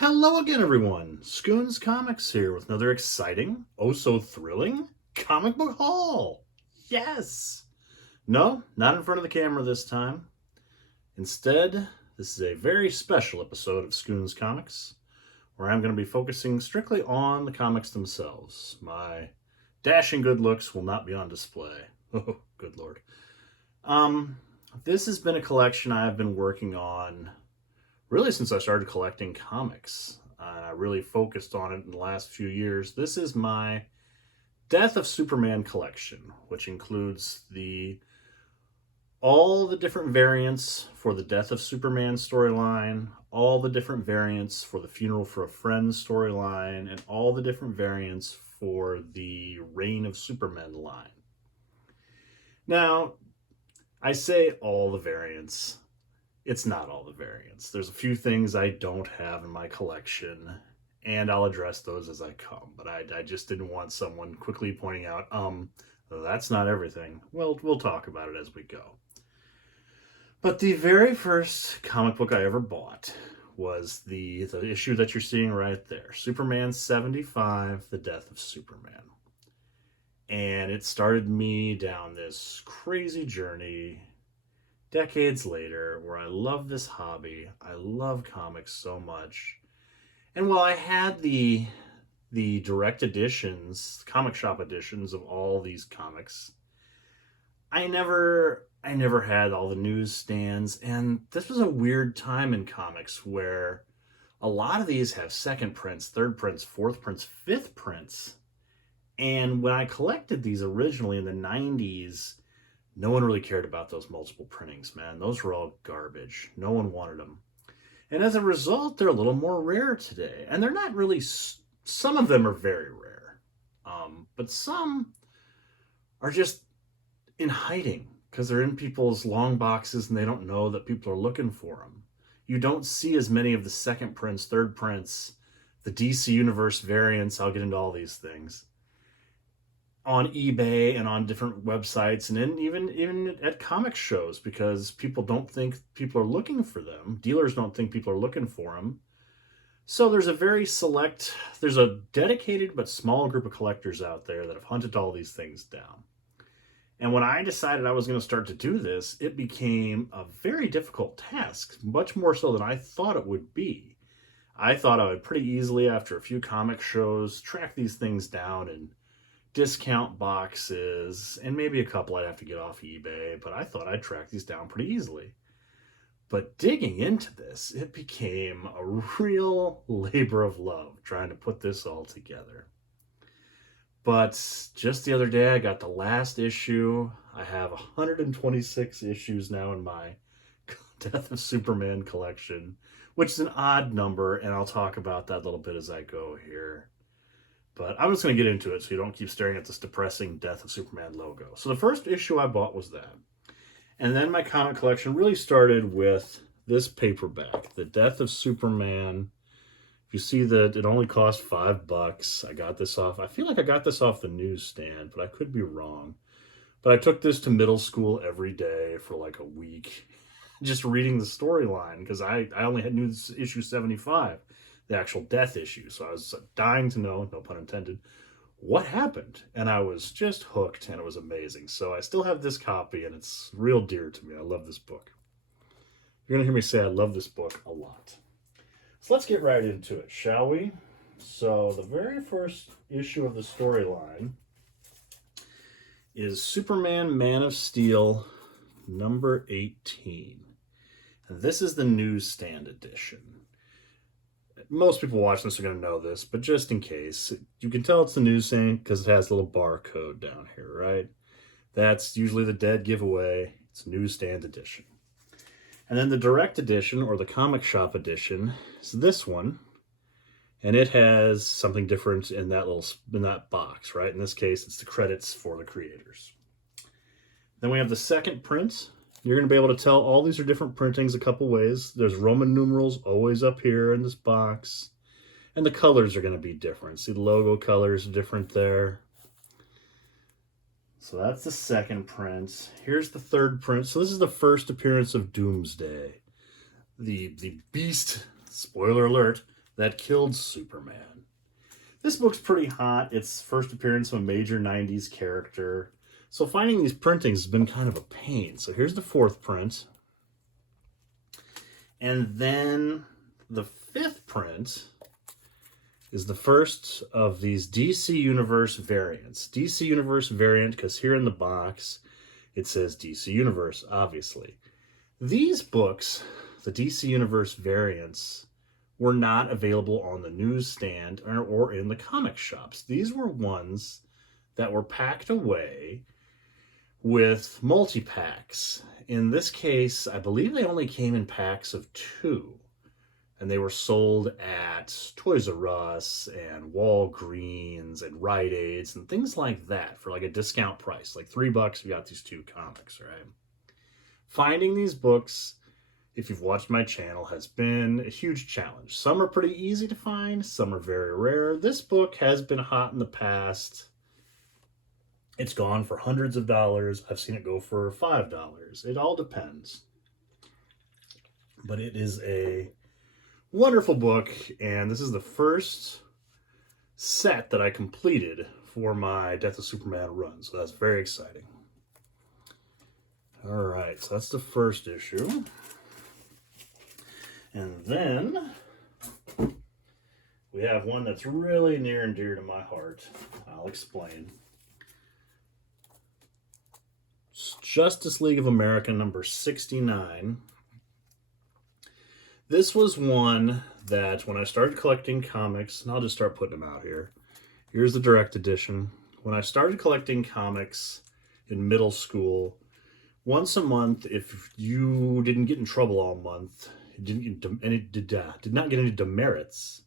Hello again, everyone. Scoons Comics here with another exciting, oh so thrilling comic book haul. Yes! No, not in front of the camera this time. Instead, this is a very special episode of Scoons Comics where I'm going to be focusing strictly on the comics themselves. My dashing good looks will not be on display. Oh, good lord. Um, this has been a collection I've been working on really since I started collecting comics. I really focused on it in the last few years. This is my Death of Superman collection, which includes all the different variants for the Death of Superman storyline, all the different variants for the Funeral for a Friend storyline, and all the different variants for the Reign of Superman line. Now, I say all the variants. It's not all the variants. There's a few things I don't have in my collection, and I'll address those as I come. But I just didn't want someone quickly pointing out, that's not everything. Well, we'll talk about it as we go. But the very first comic book I ever bought was the issue that you're seeing right there, Superman 75, The Death of Superman. And it started me down this crazy journey decades later, where I love this hobby. I love comics so much. And while I had the direct editions, comic shop editions of all these comics, I never had all the newsstands. And this was a weird time in comics where a lot of these have second prints, third prints, fourth prints, fifth prints. And when I collected these originally in the 90s, no one really cared about those multiple printings, man. Those were all garbage. No one wanted them. And as a result, they're a little more rare today. And they're not really, some of them are very rare. But some are just in hiding because they're in people's long boxes and they don't know that people are looking for them. You don't see as many of the second prints, third prints, the DC Universe variants. I'll get into all these things on eBay and on different websites, and then even at comic shows, because people don't think people are looking for them. Dealers don't think people are looking for them. So there's a dedicated but small group of collectors out there that have hunted all these things down. And when I decided I was going to start to do this, it became a very difficult task, much more so than I thought it would be. I thought I would pretty easily, after a few comic shows, track these things down and discount boxes, and maybe a couple I'd have to get off eBay, but I thought I'd track these down pretty easily. But digging into this, it became a real labor of love trying to put this all together. But just the other day, I got the last issue. I have 126 issues now in my Death of Superman collection, which is an odd number, and I'll talk about that a little bit as I go here. But I'm just going to get into it so you don't keep staring at this depressing Death of Superman logo. So the first issue I bought was that. And then my comic collection really started with this paperback, The Death of Superman. If you see that it only cost $5, I got this off. I feel like I got this off the newsstand, but I could be wrong. But I took this to middle school every day for like a week, just reading the storyline, because I only had new issue 75. The actual death issue. So I was dying to know, no pun intended, what happened. And I was just hooked, and it was amazing. So I still have this copy, and it's real dear to me. I love this book. You're going to hear me say I love this book a lot. So let's get right into it, shall we? So the very first issue of the storyline is Superman Man of Steel number 18. And this is the newsstand edition. Most people watching this are going to know this, but just in case, you can tell it's the newsstand because it has a little barcode down here, right? That's usually the dead giveaway. It's newsstand edition. And then the direct edition, or the comic shop edition, is this one. And it has something different in that box, right? In this case, it's the credits for the creators. Then we have the second print. You're going to be able to tell all these are different printings a couple ways. There's Roman numerals always up here in this box. And the colors are going to be different. See, the logo colors are different there. So that's the second print. Here's the third print. So this is the first appearance of Doomsday. The beast, spoiler alert, that killed Superman. This book's pretty hot. It's first appearance of a major 90s character. So finding these printings has been kind of a pain. So here's the 4th print. And then the 5th print is the first of these DC Universe variants. DC Universe variant, because here in the box, it says DC Universe, obviously. These books, the DC Universe variants, were not available on the newsstand or in the comic shops. These were ones that were packed away with multi-packs. In this case, I believe they only came in packs of 2. And they were sold at Toys R Us and Walgreens and Rite Aids and things like that for like a discount price. Like $3, you got these 2 comics, right? Finding these books, if you've watched my channel, has been a huge challenge. Some are pretty easy to find, some are very rare. This book has been hot in the past. It's gone for hundreds of dollars. I've seen it go for $5. It all depends. But it is a wonderful book, and this is the first set that I completed for my Death of Superman run, so that's very exciting. All right, so that's the first issue. And then we have one that's really near and dear to my heart. I'll explain. Justice League of America number 69. This was one that when I started collecting comics, and I'll just start putting them out here. Here's the direct edition. When I started collecting comics in middle school, once a month, if you didn't get in trouble all month, did not get any demerits,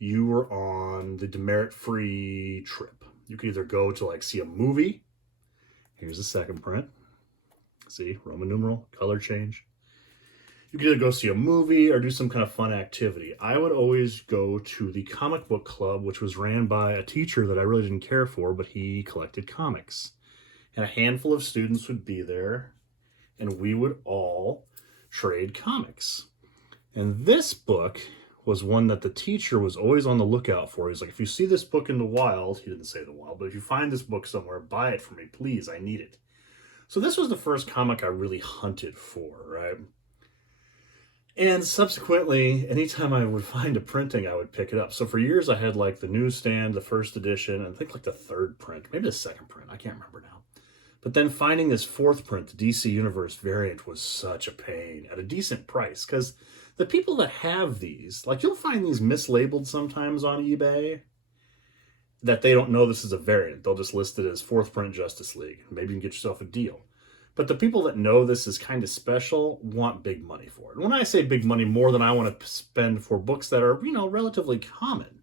you were on the demerit-free trip. You could either go to like see a movie. Here's the second print. See, Roman numeral, color change. You could either go see a movie or do some kind of fun activity. I would always go to the comic book club, which was ran by a teacher that I really didn't care for, but he collected comics. And a handful of students would be there, and we would all trade comics. And this book was one that the teacher was always on the lookout for. He's like, if you see this book in the wild, he didn't say the wild, but if you find this book somewhere, buy it for me, please, I need it. So this was the first comic I really hunted for, right? And subsequently, anytime I would find a printing, I would pick it up. So for years, I had like the newsstand, the first edition, and I think like the 3rd print, maybe the 2nd print, I can't remember now. But then finding this 4th print, the DC Universe variant, was such a pain at a decent price. Because the people that have these, like you'll find these mislabeled sometimes on eBay, that they don't know this is a variant. They'll just list it as 4th print Justice League. Maybe you can get yourself a deal. But the people that know this is kind of special want big money for it. When I say big money, more than I want to spend for books that are, relatively common.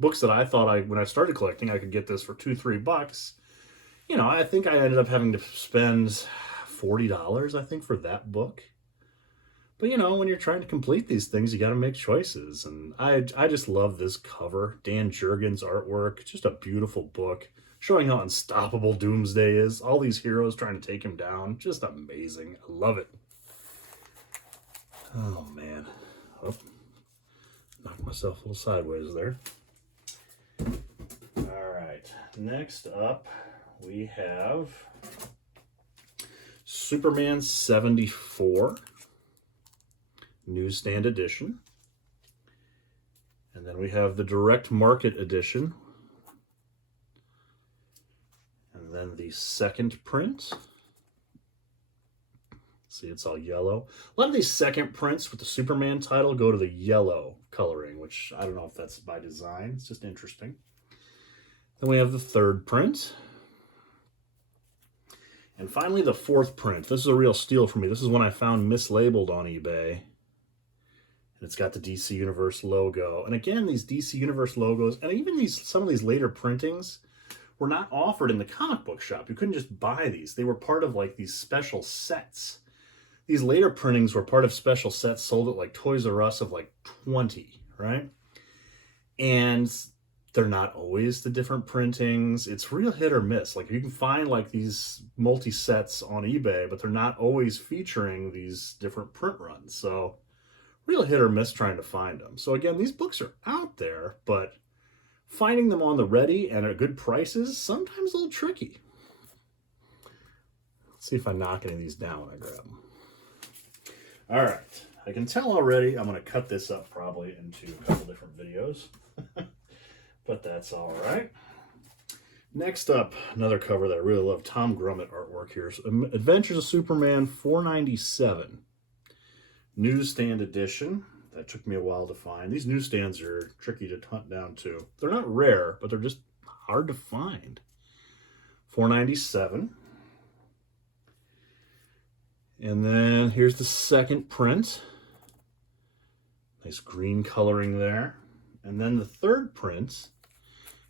Books that I thought when I started collecting, I could get this for $2-3. I think I ended up having to spend $40, I think, for that book. But, when you're trying to complete these things, you got to make choices. And I just love this cover. Dan Jurgens' artwork, just a beautiful book. Showing how unstoppable Doomsday is. All these heroes trying to take him down. Just amazing. I love it. Oh, man. Oh, knocked myself a little sideways there. All right. Next up, we have Superman 74. Newsstand edition. And then we have the direct market edition. And then the 2nd print. See, it's all yellow. A lot of these 2nd prints with the Superman title go to the yellow coloring, which I don't know if that's by design. It's just interesting. Then we have the 3rd print. And finally, the 4th print. This is a real steal for me. This is one I found mislabeled on eBay. And it's got the DC Universe logo. And again, these DC Universe logos, and even some of these later printings, were not offered in the comic book shop. You couldn't just buy these. They were part of like these special sets. These later printings were part of special sets sold at like Toys R Us of like 20, right? And they're not always the different printings. It's real hit or miss. Like you can find like these multi-sets on eBay, but they're not always featuring these different print runs. So real hit or miss trying to find them. So again, these books are out there, but finding them on the ready and at good prices, sometimes a little tricky. Let's see if I knock any of these down when I grab them. All right, I can tell already I'm going to cut this up probably into a couple different videos, but that's all right. Next up, another cover that I really love, Tom Grummett artwork here. Adventures of Superman 497. Newsstand edition. That took me a while to find. These newsstands are tricky to hunt down too. They're not rare, but they're just hard to find. 497. And then here's the second print. Nice green coloring there. And then the third print.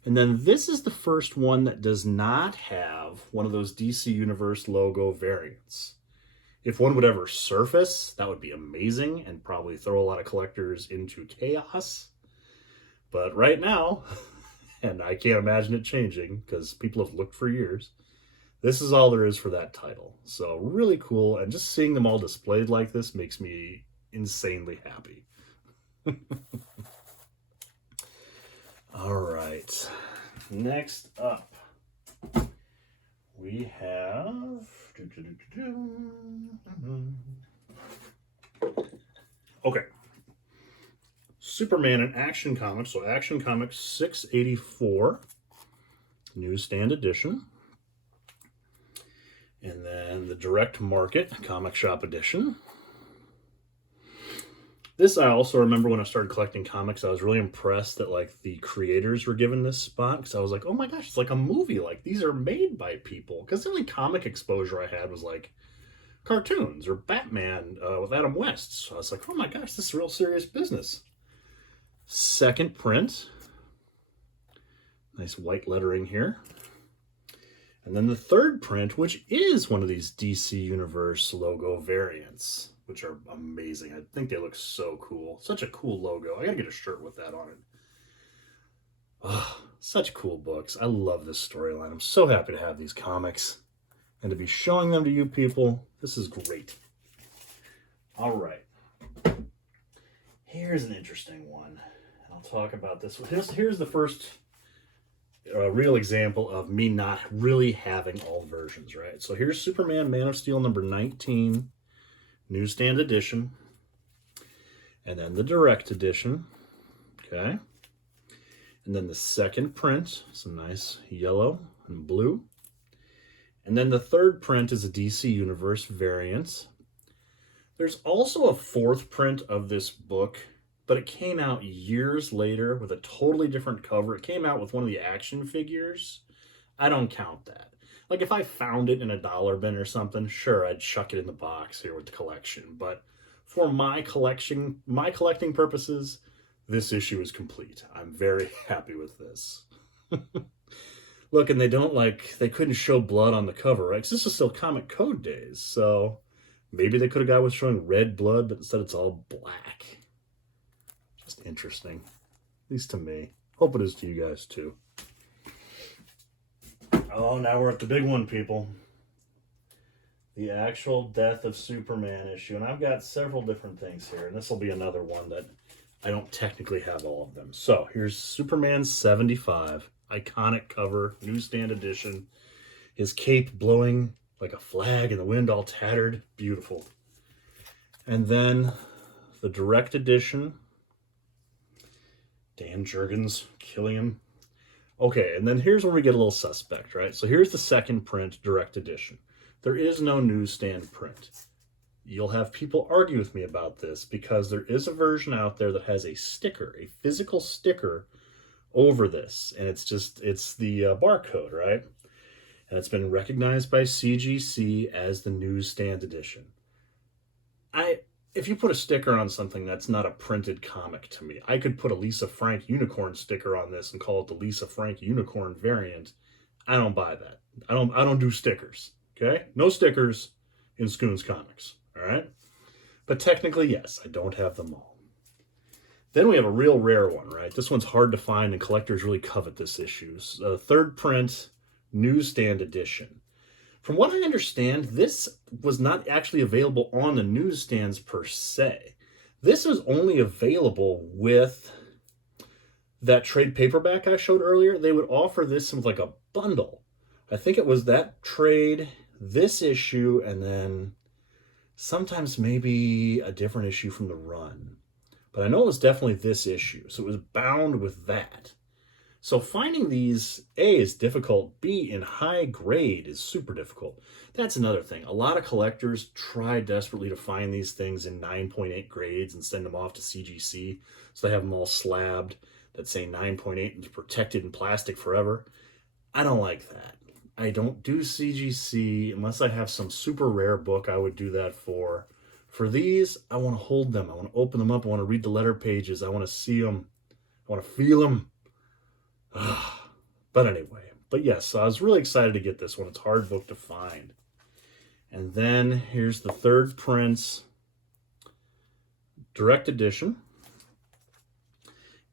And then this is the first one that does not have one of those DC Universe logo variants. If one would ever surface, that would be amazing and probably throw a lot of collectors into chaos. But right now, and I can't imagine it changing because people have looked for years, this is all there is for that title. So really cool, and just seeing them all displayed like this makes me insanely happy. All right, next up, we have... Okay. Superman in Action Comics. So Action Comics 684. Newsstand edition. And then the Direct Market Comic Shop edition. This I also remember when I started collecting comics, I was really impressed that like the creators were given this spot, because I was like, oh my gosh, it's like a movie. Like these are made by people. Because the only comic exposure I had was like cartoons or Batman with Adam West. So I was like, oh my gosh, this is real serious business. Second print. Nice white lettering here. And then the third print, which is one of these DC Universe logo variants, which are amazing. I think they look so cool. Such a cool logo. I gotta get a shirt with that on it. Oh, such cool books. I love this storyline. I'm so happy to have these comics and to be showing them to you people. This is great. All right. Here's an interesting one. I'll talk about this. Here's the first real example of me not really having all versions, right? So here's Superman Man of Steel number 19. Newsstand edition, and then the direct edition, okay, and then the second print, some nice yellow and blue, and then the third print is a DC Universe variant. There's also a fourth print of this book, but it came out years later with a totally different cover. It came out with one of the action figures. I don't count that. Like, if I found it in a dollar bin or something, sure, I'd chuck it in the box here with the collection. But for my collecting purposes, this issue is complete. I'm very happy with this. Look, and they couldn't show blood on the cover, right? 'Cause this is still Comic Code days, so maybe they could have got with showing red blood, but instead it's all black. Just interesting. At least to me. Hope it is to you guys, too. Oh, now we're at the big one, people. The actual Death of Superman issue. And I've got several different things here. And this will be another one that I don't technically have all of them. So here's Superman 75. Iconic cover. Newsstand edition. His cape blowing like a flag in the wind, all tattered. Beautiful. And then the direct edition. Dan Jurgens killing him. Okay, and then here's where we get a little suspect, right? So here's the second print, direct edition. There is no newsstand print. You'll have people argue with me about this because there is a version out there that has a sticker, a physical sticker over this. And it's the barcode, right? And it's been recognized by CGC as the newsstand edition. If you put a sticker on something, that's not a printed comic to me. I could put a Lisa Frank Unicorn sticker on this and call it the Lisa Frank Unicorn variant. I don't buy that. I don't do stickers, okay? No stickers in Scoons Comics, all right? But technically, yes, I don't have them all. Then we have a real rare one, right? This one's hard to find, and collectors really covet this issue. Third print, newsstand edition. From what I understand, this was not actually available on the newsstands per se. This was only available with that trade paperback I showed earlier. They would offer this in like a bundle. I think it was that trade, this issue, and then sometimes maybe a different issue from the run. But I know it was definitely this issue, so it was bound with that. So finding these, A, is difficult, B, in high grade is super difficult. That's another thing. A lot of collectors try desperately to find these things in 9.8 grades and send them off to CGC, so they have them all slabbed that say 9.8 and protected in plastic forever. I don't like that. I don't do CGC unless I have some super rare book I would do that for. For these, I want to hold them. I want to open them up. I want to read the letter pages. I want to see them. I want to feel them. But anyway, but yes, so I was really excited to get this one. It's a hard book to find. And then here's the third Prince direct edition.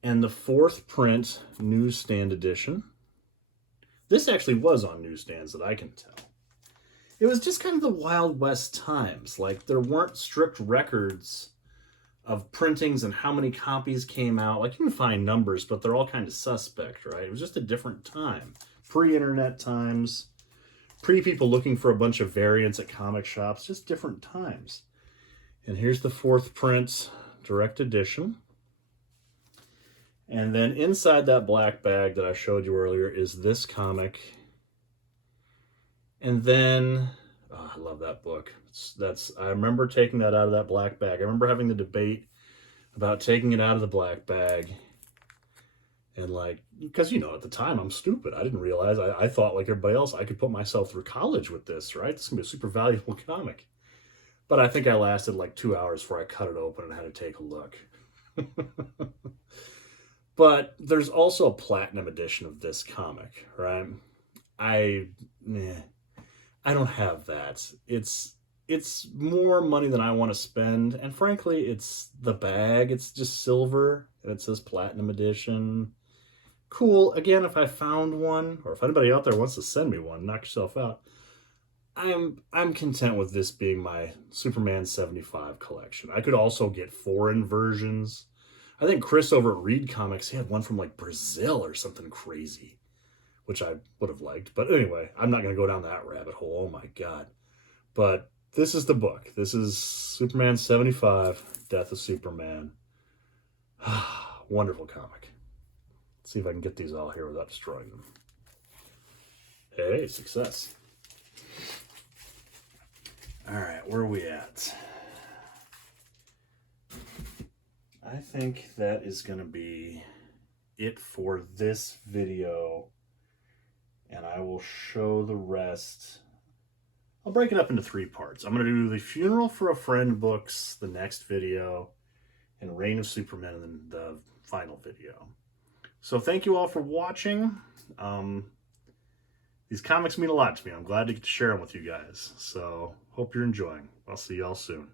And the fourth print newsstand edition. This actually was on newsstands that I can tell. It was just kind of the Wild West times. Like, there weren't strict records of printings and how many copies came out. Like, you can find numbers, but they're all kind of suspect, right? It was just a different time. Pre-internet times, pre-people looking for a bunch of variants at comic shops, just different times. And here's the fourth print direct edition. And then inside that black bag that I showed you earlier is this comic. And then, oh, I love that book. I remember taking that out of that black bag. I remember having the debate about taking it out of the black bag. And like, because, you know, at the time I'm stupid. I didn't realize, I thought like everybody else, I could put myself through college with this, right? This is gonna be a super valuable comic. But I think I lasted like 2 hours before I cut it open and had to take a look. But there's also a platinum edition of this comic, right? I don't have that. It's more money than I want to spend, and frankly, it's the bag. It's just silver, and it says platinum edition. Cool. Again, if I found one, or if anybody out there wants to send me one, knock yourself out. I'm content with this being my Superman 75 collection. I could also get foreign versions. I think Chris over at Reed Comics, he had one from like Brazil or something crazy, which I would have liked. But anyway, I'm not going to go down that rabbit hole. Oh my God. But this is the book. This is Superman 75, Death of Superman. Wonderful comic. Let's see if I can get these all here without destroying them. Hey, success. All right, where are we at? I think that is going to be it for this video, and I will show the rest. I'll break it up into 3 parts. I'm going to do the Funeral for a Friend books, the next video, and Reign of Superman in the final video. So thank you all for watching. These comics mean a lot to me. I'm glad to get to share them with you guys. So hope you're enjoying. I'll see y'all soon.